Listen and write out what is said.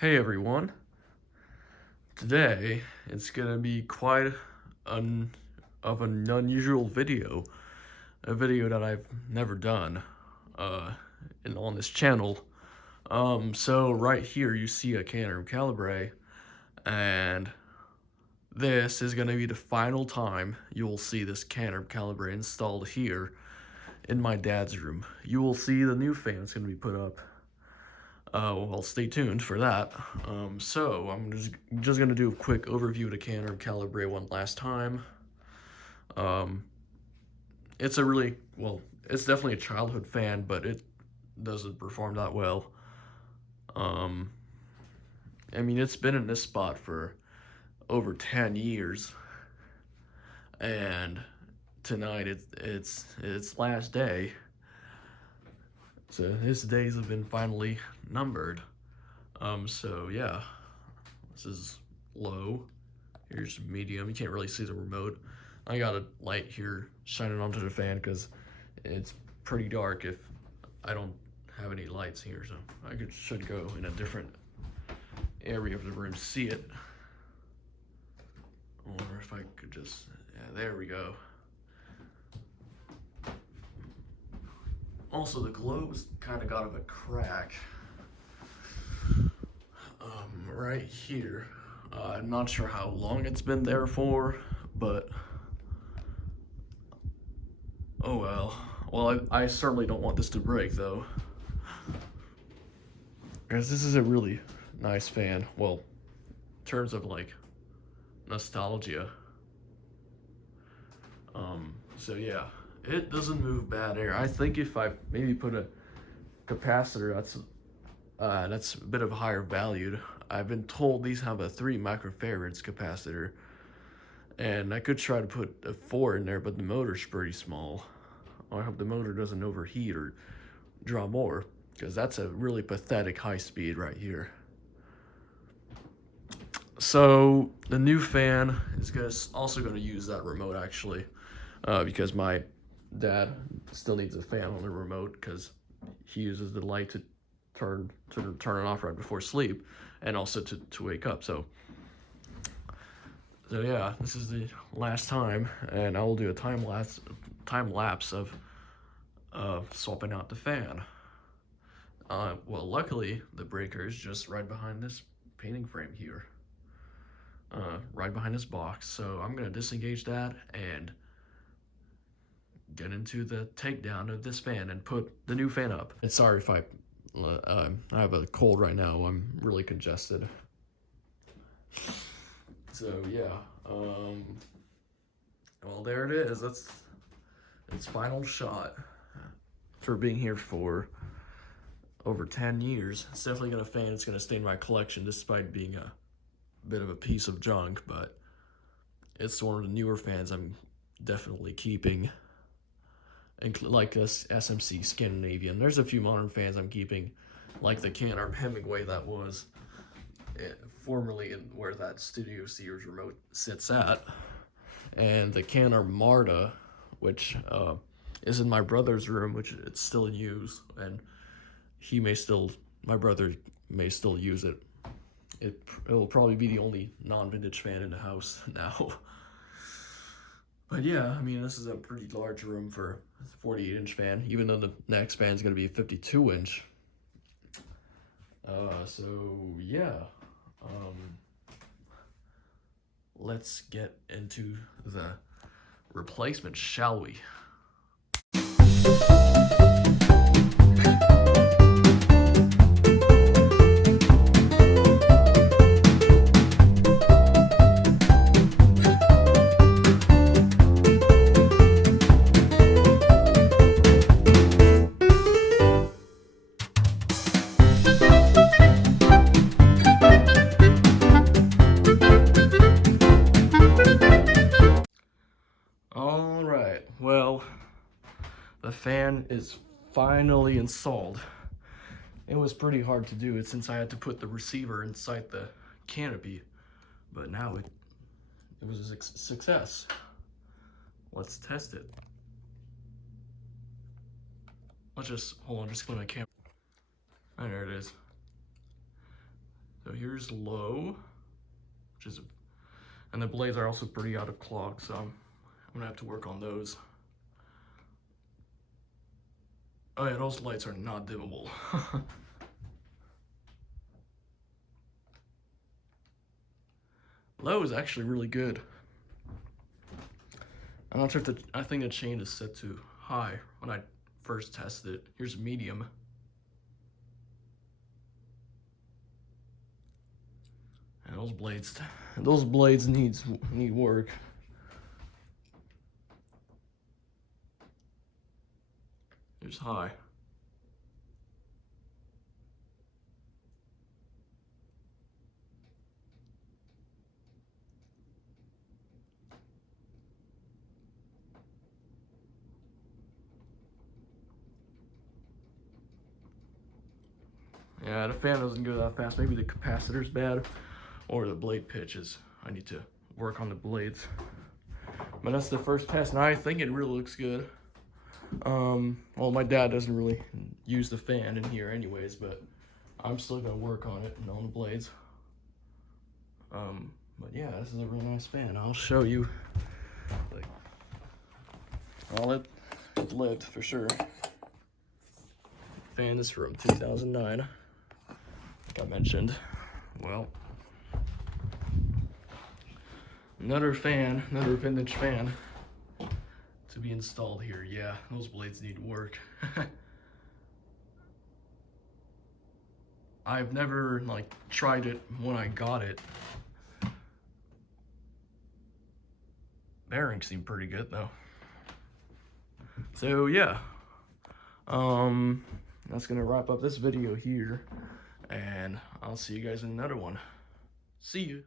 Hey everyone, today it's gonna be quite an unusual video, a video that I've never done on this channel. So right here you see a Canarm Calibre, and this is gonna be the final time you will see this Canarm Calibre installed here in my dad's room. You will see the new fan that's gonna be put up. Well, stay tuned for that. So I'm just gonna do a quick overview of the Canarm Calibre one last time. It's a really, well, it's definitely a childhood fan, but it doesn't perform that well. I mean, it's been in this spot for over 10 years, and tonight it's its last day. So his days have been finally numbered. So yeah, this is low. Here's medium. You can't really see the remote. I got a light here shining onto the fan because it's pretty dark if I don't have any lights here. So I should go in a different area of the room to see it. Or if I could just, yeah, there we go. Also, the globe's kind of got of a crack right here. I'm not sure how long it's been there for, but oh well. Well, I certainly don't want this to break though, because this is a really nice fan. Well, in terms of like nostalgia. So yeah, it doesn't move bad air. I think if I maybe put a capacitor that's a bit of higher valued. I've been told these have a 3 microfarads capacitor, and I could try to put a 4 in there, but the motor's pretty small. I hope the motor doesn't overheat or draw more, because that's a really pathetic high speed right here. So the new fan is also gonna use that remote actually, because my dad still needs a fan on the remote because he uses the light to turn it off right before sleep, and also to wake up. So yeah, this is the last time, and I will do a time lapse of swapping out the fan. Well, luckily the breaker is just right behind this painting frame here, right behind this box. So I'm gonna disengage that and get into the takedown of this fan and put the new fan up. And sorry if I have a cold right now. I'm really congested. So yeah, well, there it is. That's its final shot for being here for over 10 years. It's definitely gonna fan. It's gonna stay in my collection despite being a bit of a piece of junk, but it's one of the newer fans I'm definitely keeping. Like this SMC Scandinavian. There's a few modern fans I'm keeping, like the Canarm Hemingway that was formerly in where that Studio Sears remote sits at, and the Canarm Marta, which is in my brother's room, which it's still in use, and my brother may still use it. It'll probably be the only non-vintage fan in the house now. But yeah, I mean, this is a pretty large room for a 48-inch fan, even though the next fan is going to be a 52-inch. So yeah, let's get into the replacement, shall we? All right, well, the fan is finally installed. It was pretty hard to do it since I had to put the receiver inside the canopy, but now it was a success. Let's test it. Hold on, just clean my camera. Oh, there it is. So here's low, which is, and the blades are also pretty out of clock, so I'm gonna have to work on those. Oh yeah, those lights are not dimmable. Low is actually really good. I'm not sure if I think the chain is set to high when I first tested it. Here's medium. And those blades need work. Here's high. Yeah, the fan doesn't go that fast. Maybe the capacitor's bad or the blade pitches. I need to work on the blades. But that's the first test, and I think it really looks good. Well, my dad doesn't really use the fan in here anyways, but I'm still gonna work on it and on the blades. But yeah, this is a really nice fan. I'll show you. Like, well, it lived for sure. Fan is from 2009, like I mentioned. Well, another vintage fan to be installed here. Yeah, those blades need work. I've never like tried it when I got it. Bearings seem pretty good though. So yeah, that's gonna wrap up this video here, and I'll see you guys in another one. See you.